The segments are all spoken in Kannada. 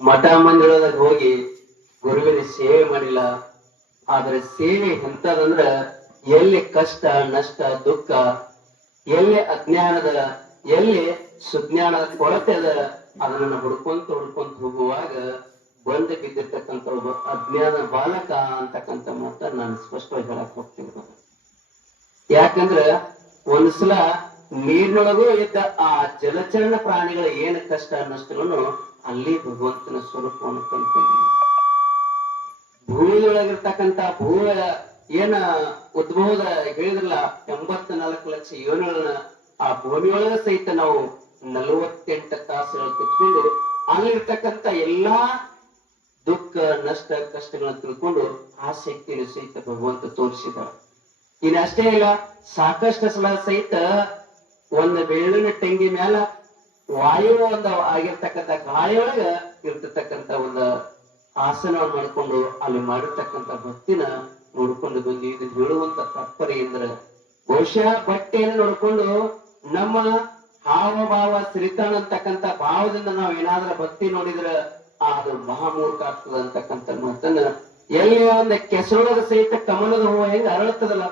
ಮಠ ಮಂದಿರದಾಗ ಹೋಗಿ ಗುರುವಿನ ಸೇವೆ ಮಾಡಿಲ್ಲ. ಆದ್ರೆ ಸೇವೆ ಎಂತದಂದ್ರ ಎಲ್ಲಿ ಕಷ್ಟ, ನಷ್ಟ, ದುಃಖ, ಎಲ್ಲಿ ಅಜ್ಞಾನದ, ಎಲ್ಲಿ ಸುಜ್ಞಾನದ ಕೊರತೆ ಅದ, ಅದನ್ನ ಹುಡ್ಕೊಂತ ಹುಡ್ಕೊಂತ ಹೋಗುವಾಗ ಬಂದು ಬಿದ್ದಿರ್ತಕ್ಕಂಥ ಒಬ್ಬ ಅಜ್ಞಾನ ಬಾಲಕ ಅಂತಕ್ಕಂಥ ಮಾತ ನಾನು ಸ್ಪಷ್ಟವಾಗಿ ಹೇಳಕ್ ಹೋಗ್ತೀನಿ. ಯಾಕಂದ್ರ ಒಂದ್ಸಲ ನೀರಿನೊಳಗೂ ಇದ್ದ ಆ ಜಲಚರಣ ಪ್ರಾಣಿಗಳ ಏನ್ ಕಷ್ಟ, ನಷ್ಟಗಳನ್ನು ಅಲ್ಲಿ ಭಗವಂತನ ಸ್ವರೂಪವನ್ನು ಕಂಡ್ಕೊಂಡಿದ್ವಿ ಭೂಮಿಯೊಳಗಿರ್ತಕ್ಕಂತ ಭೂ ಏನ ಉದ್ಭವದ ಹೇಳಿದ್ರಲ್ಲ ಎಂಬತ್ತ ನಾಲ್ಕು ಲಕ್ಷ ಯೋನಿಗಳನ್ನ ಆ ಭೂಮಿಯೊಳಗ ಸಹಿತ ನಾವು ನಲವತ್ತೆಂಟ ತಾಸುಗಳು ಕುತ್ಕೊಂಡು ಅಲ್ಲಿರ್ತಕ್ಕಂತ ಎಲ್ಲಾ ದುಃಖ, ನಷ್ಟ, ಕಷ್ಟಗಳನ್ನ ತಿಳ್ಕೊಂಡು ಆ ಶಕ್ತಿಯನ್ನು ಸಹಿತ ಭಗವಂತ ತೋರಿಸಿದ ಇನ್ ಅಷ್ಟೇ ಇಲ್ಲ, ಸಾಕಷ್ಟು ಸಲ ಸಹಿತ ಒಂದು ಬೆಳ್ಳಿನ ಟೆಂಗಿ ಮ್ಯಾಲ ವಾಯು ಒಂದು ಆಗಿರ್ತಕ್ಕಂಥ ಗಾಳಿಯೊಳಗ ಇರ್ತಕ್ಕಂಥ ಒಂದು ಆಸನವನ್ನು ಮಾಡ್ಕೊಂಡು ಅಲ್ಲಿ ಮಾಡಿರ್ತಕ್ಕಂಥ ಭಕ್ತಿನ ನೋಡ್ಕೊಂಡು ಬಂದ್ವಿ. ಇದು ಹೇಳುವಂತ ತಾತ್ಪರ್ಯ ಅಂದ್ರೆ ಬಹುಶಃ ಬಟ್ಟೆಯನ್ನು ನೋಡ್ಕೊಂಡು ನಮ್ಮ ಹಾವಭಾವ ಭಾವ ಸಿರಿತಾನ ಅಂತಕ್ಕಂಥ ಭಾವದಿಂದ ನಾವು ಏನಾದ್ರೂ ಭಕ್ತಿ ನೋಡಿದ್ರ ಅದು ಮಹಾಮೂರ್ಖ ಆಗ್ತದ ಅಂತಕ್ಕಂಥ ಮಾತನ್ನ ಎಲ್ಲಿ ಒಂದು ಕೆಸರೊಳಗ ಸಹಿತ ಕಮಲದ ಹೂವು ಹೆಂಗ ಅರಳುತ್ತದಲ್ಲ?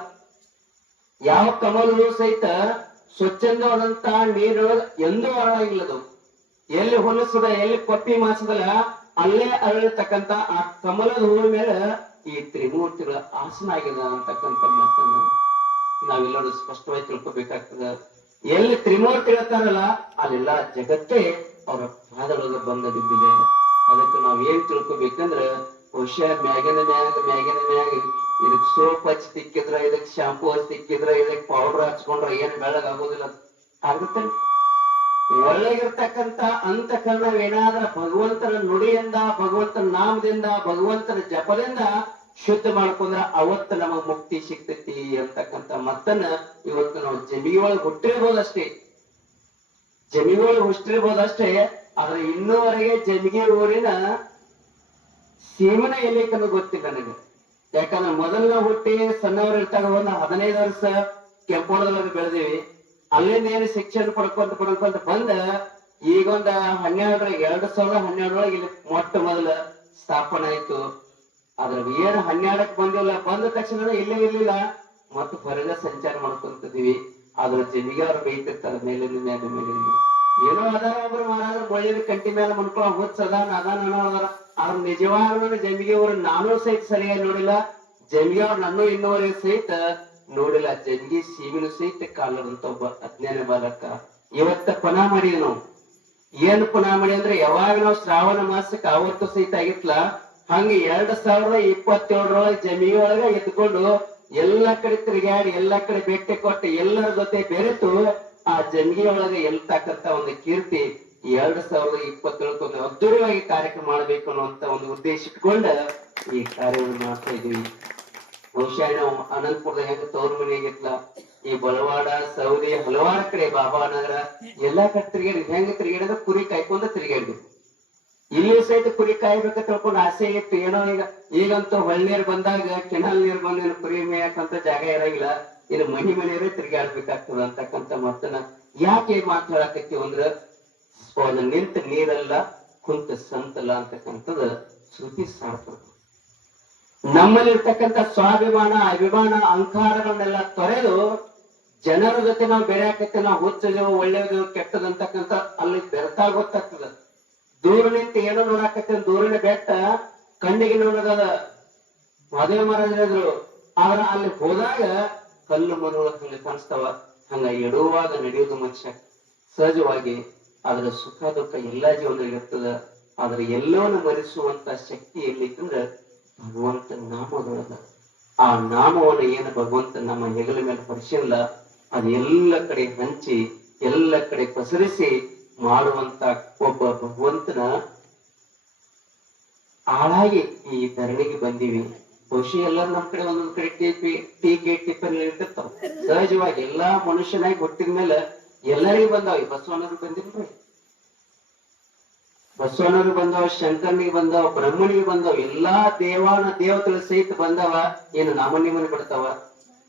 ಯಾವ ಕಮಲೂ ಸಹಿತ ಸ್ವಚ್ಛಂದವಾದಂತ ನೀರೊಳಗ ಎಂದೂ ಹಾಳಾಗಿಲ್ಲದು ಎಲ್ಲಿ ಹೊಲಸದ ಎಲ್ಲಿ ಕೊಪ್ಪಿ ಮಾಸದಲ್ಲ ಅಲ್ಲೇ ಅರಳಿರ್ತಕ್ಕಂತ ಆ ಕಮಲದ ಹೂವಿನ ಮೇಲೆ ಈ ತ್ರಿಮೂರ್ತಿಗಳ ಆಸನ ಆಗಿದೆ ಅಂತಕ್ಕಂಥ ಮಾತನ್ನ ನಾವೆಲ್ಲರೂ ಸ್ಪಷ್ಟವಾಗಿ ತಿಳ್ಕೊಬೇಕಾಗ್ತದ. ಎಲ್ಲಿ ತ್ರಿಮೂರ್ತಿ ಇರ್ತಾರಲ್ಲ ಅಲ್ಲೆಲ್ಲ ಜಗತ್ತೇ ಅವರ ಪಾದಗಳಿಗೆ ಬಂದ ಬಿದ್ದಿದೆ ಅದಕ್ಕೆ ನಾವ್ ಏನ್ ತಿಳ್ಕೊಬೇಕಂದ್ರ, ಬಹುಶಃ ಮ್ಯಾಗಿನ ಮ್ಯಾಗ ಮ್ಯಾಗಿನ ಮ್ಯಾಗ ಇದಕ್ ಸೋಪ್ ಹಚ್ಚಿ ತಿಕ್ಕಿದ್ರ ಇದಕ್ ಶಾಂಪೂ ಹಚ್ಚಿ ತಿಕ್ಕಿದ್ರ ಇದಕ್ ಪೌಡರ್ ಹಚ್ಕೊಂಡ್ರ ಏನ್ ಬೆಳಗ್ ಆಗೋದಿಲ್ಲ ಆಗುತ್ತೆ? ಒಳ್ಳೆಗಿರ್ತಕ್ಕಂತ ಅಂತಕರಣ ಏನಾದ್ರ ಭಗವಂತನ ನುಡಿಯಿಂದ, ಭಗವಂತನ ನಾಮದಿಂದ, ಭಗವಂತನ ಜಪದಿಂದ ಶುದ್ಧ ಮಾಡ್ಕೊಂಡ್ರ ಅವತ್ತ ನಮಗ್ ಮುಕ್ತಿ ಸಿಗ್ತೈತಿ ಅಂತಕ್ಕಂತ ಮತ್ತನ್ನ ಇವತ್ತು ನಾವು ಜಮಿಯೊಳಗೆ ಹುಟ್ಟಿರ್ಬೋದಷ್ಟೇ ಜಮಿಯೊಳಗೆ ಹುಟ್ಟಿರ್ಬೋದಷ್ಟೇ ಆದ್ರೆ ಇನ್ನೂವರೆಗೆ ಜಮಿಗೆ ಊರಿನ ಸೀಮನ ಎಲ್ಲಿಕನ್ನು ಗೊತ್ತಿಲ್ಲ ನನಗೆ. ಯಾಕಂದ್ರೆ ಮೊದಲನ ಹುಟ್ಟಿ ಸಣ್ಣವರಿರ್ತಾಗ ಒಂದು ಹದಿನೈದು ವರ್ಷ ಕೆಂಪೋಣದಲ್ಲಿ ಬೆಳೆದಿವಿ. ಅಲ್ಲಿಂದ ಏನು ಶಿಕ್ಷಣ ಪಡ್ಕೊಂತ ಪಡ್ಕೊಂತ ಬಂದ ಈಗೊಂದ ಹನ್ನೆರಡರ, ಎರಡ್ ಸಾವಿರದ ಹನ್ನೆರಡರೊಳಗೆ ಇಲ್ಲಿ ಮೊಟ್ಟ ಮೊದಲ ಸ್ಥಾಪನೆ ಆಯ್ತು. ಅದ್ರ ಏನ್ ಹನ್ನೆರಡಕ್ ಬಂದಿಲ್ಲ, ಬಂದ ತಕ್ಷಣ ಇಲ್ಲೇ ಇರ್ಲಿಲ್ಲ. ಮತ್ತು ಹೊರಗ ಸಂಚಾರ ಮಾಡ್ಕೊಂತಿದ್ವಿ. ಅದ್ರ ಜಮಿಗೆ ಅವ್ರು ಬೈತಿರ್ತಾರೆ ಮೇಲಿನ ಮೇಲೆ ಮೇಲಿಂದ ಏನೋ ಅದಾರ ಒಬ್ರು ಮಾರಾದ್ರ ಒಳ್ಳೆಯ ಕಂಟಿ ಮೇಲೆ ಮನ್ಕೊಳ ಹುಚ್ಚ ಅದಾನ ಅದಾನ ಅದಾರ ಅವ್ರ ನಿಜವಾಗ್ಲೂ ಜಮಿಗೆ ಅವ್ರು ನಾನು ಸಹಿತ ಸರಿಯಾಗಿ ನೋಡಿಲ್ಲ ಜಮಿಗೆ ಅವ್ರು ನನ್ನೂ ಇನ್ನೂವರೆಗೆ ಸಹಿತ ನೋಡಿಲ್ಲ ಜಮಿಗೆ ಸೀಮಿನ ಸಹಿತ ಕಾಲದಂತ ಒಬ್ಬ ಅಜ್ಞಾನ ಬಾಲಕ. ಇವತ್ತ ಪುನಃ ಮಾಡಿ ನಾವು. ಏನ್ ಪುನಃ ಮಾಡಿ ಅಂದ್ರೆ ಯಾವಾಗ ನಾವು ಶ್ರಾವಣ ಮಾಸಕ್ಕೆ ಆವತ್ತು ಸಹಿತ ಆಗಿತ್ಲ ಹಂಗ ಎರಡ್ ಸಾವಿರದ ಇಪ್ಪತ್ತೇಳರೊಳಗೆ ಜಮಿಗೆ ಒಳಗ ಎತ್ಕೊಂಡು ಎಲ್ಲಾ ಕಡೆ ತಿರುಗಾಡಿ, ಎಲ್ಲಾ ಕಡೆ ಬೆಟ್ಟೆ ಕೊಟ್ಟು ಎಲ್ಲರ ಜೊತೆ ಬೆರೆತು ಆ ಜಮಿಗೆ ಒಳಗ ಎಲ್ತಕ್ಕಂತ ಒಂದು ಕೀರ್ತಿ ಎರಡ್ ಸಾವಿರದ ಇಪ್ಪತ್ತೇಳಕ್ಕೆ ಒಂದು ಅದ್ದೂರಿಯಾಗಿ ಕಾರ್ಯಕ್ರಮ ಮಾಡಬೇಕು ಅನ್ನುವಂತ ಒಂದು ಉದ್ದೇಶ ಇಟ್ಕೊಂಡ ಈ ಕಾರ್ಯವನ್ನು ಮಾಡ್ತಾ ಇದೀವಿ ಬಹುಶಃ ನಾವು ಅನಂತಪುರದ ಹೆಂಗ ತವ್ರ ಮನೆಯಾಗಿತ್ಲ ಈ ಬಲವಾಡ, ಸೌದಿ, ಹಲವಾರು ಕಡೆ ಬಾಬಾನಗರ ಎಲ್ಲಾ ಕಡೆ ತಿರುಗಾಡಿ, ಹೆಂಗ ತಿರುಗಾಡಿದ ಕುರಿ ಕಾಯ್ಕೊಂಡ ತಿರುಗಾಡಿದ್ವಿ ಇಲ್ಲಿ ಸಹಿತ ಕುರಿ ಕಾಯ್ಬೇಕ ತಿಳ್ಕೊಂಡು ಆಸೆ ಇತ್ತು. ಏನೋ ಈಗ, ಈಗಂತೂ ಹೊಳ್ನೀರ್ ಬಂದಾಗ, ಕೆನಲ್ ನೀರ್ ಬಂದ ಕುರಿ ಮೇಯಕ್ಕಂತ ಜಾಗ ಇರಂಗಿಲ್ಲ. ಇನ್ನು ಮನಿ ಮನೆಯವರೇ ತಿರುಗಾಡ್ಬೇಕಾಗ್ತದ ಅಂತಕ್ಕಂತ ಮತ್ತನ ಯಾಕೆ ಮಾತು ಅದು ನಿಂತ ನೀರಲ್ಲ, ಕುಂತ ಸಂತಲ್ಲ ಅಂತಕ್ಕಂಥದ್ದು ಶ್ರುತಿ ಸಾರ್ಥಕ. ನಮ್ಮಲ್ಲಿರ್ತಕ್ಕಂಥ ಸ್ವಾಭಿಮಾನ, ಅಭಿಮಾನ, ಅಹಂಕಾರಗಳನ್ನೆಲ್ಲ ತೊರೆದು ಜನರ ಜೊತೆ ನಾವು ಬೆರೆಯಾಕತ್ತೆ, ನಾವು ಹುಚ್ಚದೇವು ಒಳ್ಳೆಯದು ಕೆಟ್ಟದಂತಕ್ಕಂಥ ಅಲ್ಲಿ ಬೆರ್ತಾ ಗೊತ್ತಾಗ್ತದ. ದೂರ ನಿಂತ ಏನೋ ನೋಡಾಕತ್ತೆ, ದೂರಿನ ಬೆಟ್ಟ, ಕಣ್ಣಿಗೆ ನೋಡೋದ ಮದುವೆ ಮಹಾರಾಜ್ ಹೇಳಿದ್ರು, ಆದ್ರ ಅಲ್ಲಿ ಹೋದಾಗ ಕಲ್ಲು ಮರಳು ಹಂಗ ಕಾಣಿಸ್ತಾವ, ಹಂಗ ಎಡುವಾಗ ನಡೆಯುವುದು ಮನುಷ್ಯ. ಸಹಜವಾಗಿ ಅದರ ಸುಖ ದುಃಖ ಎಲ್ಲ ಜೀವನದಲ್ಲಿ ಇರ್ತದ. ಆದ್ರೆ ಎಲ್ಲವನ್ನು ಮರೆಸುವಂತ ಶಕ್ತಿ ಎಲ್ಲಿತ್ತಂದ್ರ ಭಗವಂತ ನಾಮದೊಳಗ. ಆ ನಾಮವನ್ನು ಏನು ಭಗವಂತ ನಮ್ಮ ಹೆಗಲ ಮೇಲೆ ಪರಿಶೀಲ ಅದೆಲ್ಲ ಕಡೆ ಹಂಚಿ, ಎಲ್ಲ ಕಡೆ ಪಸರಿಸಿ ಮಾಡುವಂತ ಒಬ್ಬ ಭಗವಂತನ ಆಳಾಗಿ ಈ ಧರಣಿಗೆ ಬಂದಿವಿ. ಬಹುಶಃ ಎಲ್ಲರೂ ನಮ್ ಕಡೆ ಒಂದೊಂದ್ ಕಡೆ ಟೀಕೆ ಟಿಪ್ಪಣಿ ಇರ್ತಿರ್ತಾವ ಸಹಜವಾಗಿ ಎಲ್ಲಾ ಮನುಷ್ಯನಾಗಿ ಹುಟ್ಟಿದ ಎಲ್ಲರಿಗೂ ಬಂದಾವ ಬಸವಣ್ಣರು ಬಂದಿಲ್ರಿ? ಬಸವಣ್ಣರು ಬಂದವ, ಶಂಕರನಿಗೆ ಬಂದವ, ಬ್ರಹ್ಮನಿಗೆ ಬಂದವ, ಎಲ್ಲಾ ದೇವಾನ ದೇವತೆಗಳ ಸಹಿತ ಬಂದವ, ಏನು ನಾಮ ನಿಮನ ಬಿಡ್ತಾವ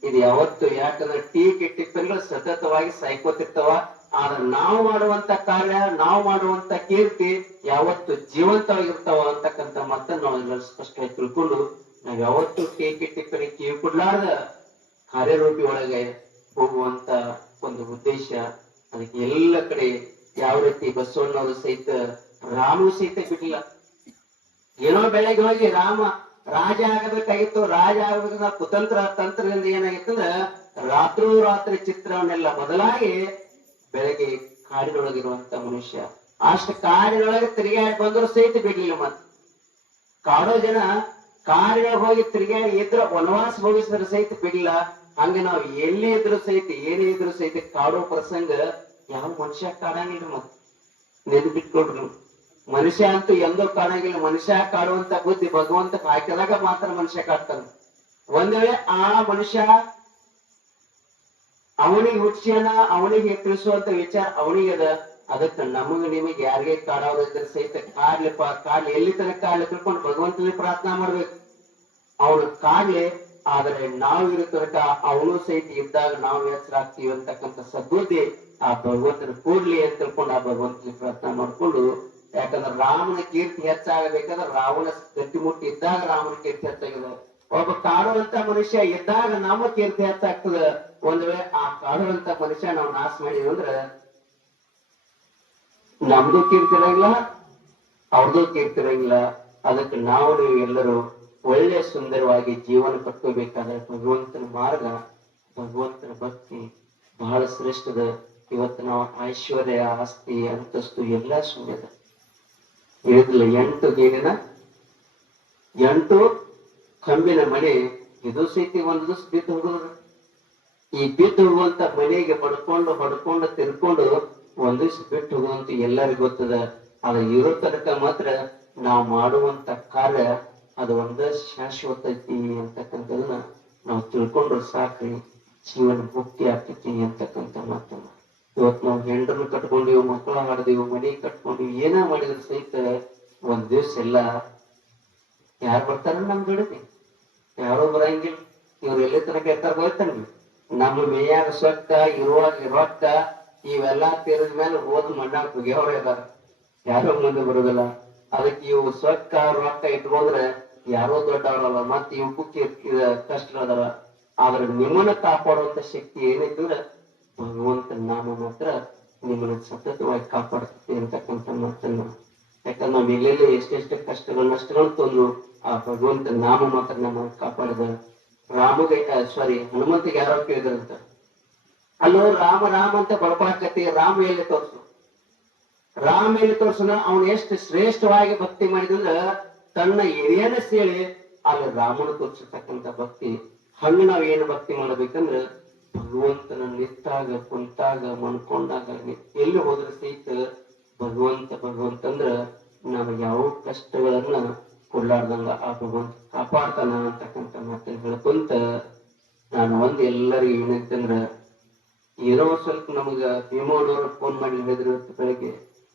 ಇದು ಯಾವತ್ತು ಯಾಕಂದ್ರೆ ಟೀ ಕೆಟ್ಟಿಪ್ಪನ್ಗಳು ಸತತವಾಗಿ ಸಾಯ್ಕೋತಿರ್ತಾವ. ಆದ್ರೆ ನಾವು ಮಾಡುವಂತ ಕಾರ್ಯ, ನಾವು ಮಾಡುವಂತ ಕೀರ್ತಿ ಯಾವತ್ತು ಜೀವಂತವಾಗಿರ್ತಾವ ಅಂತಕ್ಕಂಥ ಮಾತನ್ನ ನಾವು ಸ್ಪಷ್ಟವಾಗಿ ತಿಳ್ಕೊಂಡು ನಾವ್ ಯಾವತ್ತು ಟೀಕೆ ಕೆಟ್ಟಿಪ್ಪನಿಗೆ ಕಿವಿ ಕೊಡ್ಲಾರ್ದ ಕಾರ್ಯರೂಪಿ ಒಳಗೆ ಹೋಗುವಂತ ಒಂದು ಉದ್ದೇಶ. ಅದಕ್ಕೆ ಎಲ್ಲ ಕಡೆ ಯಾವ ರೀತಿ ಬಸವಣ್ಣವರು ಸಹಿತ ರಾಮು ಸಹಿತ ಬಿಡಲಿಲ್ಲ ಏನೋ ಬೆಳಗ್ಗೆ ಹೋಗಿ ರಾಮ, ರಾಜ ಆಗಬೇಕಾಗಿತ್ತು, ರಾಜ ಆಗಬೇಕಾದ ಕುತಂತ್ರ, ತಂತ್ರದಿಂದ ಏನಾಗಿತ್ತಂದ್ರ ರಾತ್ರೋ ರಾತ್ರಿ ಚಿತ್ರವನ್ನೆಲ್ಲ ಬದಲಾಗಿ ಬೆಳಗ್ಗೆ ಕಾಡಿನೊಳಗಿರುವಂತ ಮನುಷ್ಯ. ಅಷ್ಟು ಕಾಡಿನೊಳಗೆ ತಿರುಗಾಡಿ ಬಂದ್ರು ಸಹಿತ ಬಿಡ್ಲಿಲ್ಲ ಮತ್ ಕಾಡೋ ಜನ ಕಾಡಿನೊಳಗೆ ಹೋಗಿ ತಿರುಗಾಡಿ ಇದ್ರ ವನವಾಸ ಭೋಗಿಸಿದ್ರೆ ಸಹಿತ ಬಿಡ್ಲಿಲ್ಲ. ಹಂಗ ನಾವು ಎಲ್ಲಿ ಇದ್ರೂ ಸಹಿತ, ಏನೇ ಇದ್ರು ಸಹಿತ ಕಾಡೋ ಪ್ರಸಂಗ ಯಾವ ಮನುಷ್ಯ ಕಾಡಂಗಿಲ್ರಿ ಮತ್ ನೆನ್ಪಿಟ್ಕೊಡ್ರಿ. ಮನುಷ್ಯ ಅಂತೂ ಎಂದೂ ಕಾಣಂಗಿಲ್ಲ. ಮನುಷ್ಯ ಕಾಡುವಂತ ಬುದ್ಧಿ ಭಗವಂತ ಹಾಕಿದಾಗ ಮಾತ್ರ ಮನುಷ್ಯ ಕಾಡ್ತಾನ. ಒಂದ್ ವೇಳೆ ಆ ಮನುಷ್ಯ ಅವನಿಗೆ ಹುಟ್ಟಿಸ್ಯಾನ ಅವನಿಗೆ ತಿಳಿಸುವಂತ ವಿಚಾರ ಅವನಿಗೆ ಅದ, ಅದಕ್ಕೆ ನಮಗ ನಿಮಗೆ ಯಾರಿಗೆ ಕಾಡೋದ್ರ ಸಹಿತ ಕಾಡ್ಲಿಪ್ಪ, ಕಾಡ್ಲಿ ಎಲ್ಲಿ ತನಕ ಕಾಡ್ಲಿ ತಿಳ್ಕೊಂಡು ಭಗವಂತನಿಗೆ ಪ್ರಾರ್ಥನಾ ಮಾಡ್ಬೇಕು. ಅವನು ಕಾಡ್ಲಿ ಆದ್ರೆ ನಾವು ಇರೋ ತನಕ ಅವನು ಸಹಿತ ಇದ್ದಾಗ ನಾವು ಹೆಸರಾಗ್ತೀವಿ ಅಂತಕ್ಕಂಥ ಸದ್ಬುದ್ಧಿ ಆ ಭಗವಂತನ ಕೂಡ್ಲಿ ಅಂತ ತಿಳ್ಕೊಂಡು ಆ ಭಗವಂತನ ಪ್ರಯತ್ನ ಮಾಡ್ಕೊಂಡು, ಯಾಕಂದ್ರೆ ರಾಮನ ಕೀರ್ತಿ ಹೆಚ್ಚಾಗಬೇಕಂದ್ರೆ ರಾವಣ ಗಟ್ಟಿಮುಟ್ಟಿ ಇದ್ದಾಗ ರಾಮನ ಕೀರ್ತಿ ಹೆಚ್ಚಾಗಿದೆ. ಒಬ್ಬ ಕಾಡುವಂತ ಮನುಷ್ಯ ಇದ್ದಾಗ ನಮ್ಮ ಕೀರ್ತಿ ಹೆಚ್ಚಾಗ್ತದ. ಒಂದ್ ವೇಳೆ ಆ ಕಾಡುವಂತ ಮನುಷ್ಯ ನಾವು ನಾಶ ಮಾಡಿದ್ವಿ ಅಂದ್ರೆ ನಮ್ದು ಕೀರ್ತಿ ಇರಂಗಿಲ್ಲ, ಅವ್ರದ್ದು ಕೀರ್ತಿ ಇರಂಗಿಲ್ಲ. ಅದಕ್ಕೆ ನಾವು ನೀವು ಎಲ್ಲರೂ ಒಳ್ಳೆ ಸುಂದರವಾಗಿ ಜೀವನ ಕಟ್ಕೋಬೇಕಾದ್ರೆ ಭಗವಂತನ ಮಾರ್ಗ, ಭಗವಂತನ ಭಕ್ತಿ ಬಹಳ ಶ್ರೇಷ್ಠದ. ಇವತ್ತು ನಾವು ಐಶ್ವರ್ಯ, ಆಸ್ತಿ, ಅಂತಸ್ತು ಎಲ್ಲ ಶೂನ್ಯದ ಹೇಳಿದ್ಲ ಎಂಟು ಗೇರಿನ ಎಂಟು ಕಂಬಿನ ಮನೆ. ಇದು ಸಹಿತ ಒಂದು ದಿವಸ ಬಿದ್ದು ಹೋಗೋದು. ಈ ಬಿದ್ದು ಹೋಗುವಂತ ಮನೆಗೆ ಹೊಡ್ಕೊಂಡು ಹೊಡ್ಕೊಂಡು, ತಿರ್ಕೊಂಡು ಒಂದು ಬಿಟ್ಟು ಹೋಗುವಂತ ಎಲ್ಲರಿಗೂ ಗೊತ್ತದ. ಅದು ಇರೋ ತನಕ ಮಾತ್ರ ನಾವು ಮಾಡುವಂತ ಕಾರ್ಯ ಅದು ಒಂದ ಶಾಶ್ವತ ಐತಿ ಅಂತಕ್ಕಂಥದನ್ನ ನಾವು ತಿಳ್ಕೊಂಡ್ರೆ ಸಾಕ್ರಿ. ಜೀವನ ಮುಕ್ತಿ ಆಗ್ತೈತಿ ಅಂತಕ್ಕಂಥ ಮಾತನ್ನ. ಇವತ್ ನಾವು ಹೆಂಡ್ರನ್ನ ಕಟ್ಕೊಂಡಿವ್ ಮಕ್ಕಳ ಮಾಡಿದೀವಿ ಮನೆ ಕಟ್ಕೊಂಡಿವಿ, ಏನೇ ಮಾಡಿದ್ರು ಸಹಿತ ಒಂದ್ ದಿವ್ಸ ಎಲ್ಲ ಯಾರು ಬರ್ತಾರ ನಮ್ ಗಿಡಕ್ಕೆ ಯಾರೋ ಬರಂಗಿಲ್ಲ. ಇವ್ರು ಎಲ್ಲಿ ತನಕ ಎತ್ತಾರ ಬರ್ತಾನೆ ನಮ್ಮ ಮೇಯಾಗ ಸೊಕ್ಕ ಇರುವಾಗ ರೊಕ್ಕ ಇವೆಲ್ಲಾ ತೀರಿದ ಮೇಲೆ ಹೋದ್ ಮಣ್ಣಾಗ ತೆಗಿಯೋರ್ ಇದಾರ ಯಾರೋ ಮುಂದೆ ಬರುದಿಲ್ಲ. ಅದಕ್ಕೆ ಇವು ಸೊಕ್ಕ ರೊಕ್ಕ ಇಟ್ಕೊಂಡ್ರೆ ಯಾರೋ ದೊಡ್ಡವರಲ್ಲ, ಮತ್ತೆ ಇವಕ್ಕೂ ಕಷ್ಟ ಅದಾವ ಆದ್ರೆ ನಿಮ್ಮನ್ನ ಕಾಪಾಡುವಂತ ಶಕ್ತಿ ಏನಿದ್ರ ಭಗವಂತ ನಾಮ ಮಾತ್ರ ನಿಮ್ಮನ್ನ ಸತತವಾಗಿ ಕಾಪಾಡುತ್ತೆ ಅಂತಕ್ಕಂಥ ಮಾತನ್ನ. ಯಾಕಂದ್ರೆ ನಾವ್ ಎಲ್ಲೆಲ್ಲಿ ಎಷ್ಟೆಷ್ಟು ಕಷ್ಟಗಳು, ನಷ್ಟಗಳು ತಂದ್ರು, ಆ ಭಗವಂತ ನಾಮ ಮಾತ್ರ ನಮ್ಮನ್ನ ಕಾಪಾಡಿದ. ರಾಮಗೆ ಸಾರಿ ಹನುಮಂತಿಗೆ ಯಾರೋ ಕೇಳಿದ್ರಂತ ಅಲ್ಲೋ ರಾಮ ರಾಮ ಅಂತ ಬಡಪಾಕತಿ ರಾಮ ಎಲ್ಲಿ ತೋರ್ಸು? ರಾಮ ಎಲ್ಲಿ ತೋರ್ಸನ? ಅವನು ಎಷ್ಟು ಶ್ರೇಷ್ಠವಾಗಿ ಭಕ್ತಿ ಮಾಡಿದಂದ್ರ ತನ್ನ ಹಿರಿಯನ ಸೇಳಿ ಅಲ್ಲಿ ರಾಮನ ತೋರ್ಸಿರ್ತಕ್ಕಂಥ ಭಕ್ತಿ. ಹಂಗ ನಾವ್ ಏನ್ ಭಕ್ತಿ ಮಾಡ್ಬೇಕಂದ್ರ ಭಗವಂತನ ನಿಂತಾಗ ಕುಂತಾಗ, ಮನ್ಕೊಂಡಾಗ ಎಲ್ಲಿ ಹೋದ್ರ ಸಹಿತ ಭಗವಂತ ಭಗವಂತ ಅಂದ್ರ ನಮಗೆ ಯಾವ ಕಷ್ಟಗಳನ್ನ ಕೊಡ್ಲಾರ್ದಂಗ ಆ ಭಗವಂತ ಕಾಪಾಡ್ತಾನ ಅಂತಕ್ಕಂತ ಮಾತನ್ನ ಹೇಳ್ಕೊಂತ ನಾನು ಒಂದ್ ಎಲ್ಲರಿಗೂ ಏನಂತಂದ್ರ ಏನೋ ಸ್ವಲ್ಪ ನಮಗ ಭೀಮಣ್ಣವ್ರು ಫೋನ್ ಮಾಡಿ ಹೇಳಿದ್ರು ಬೆಳಗ್ಗೆ.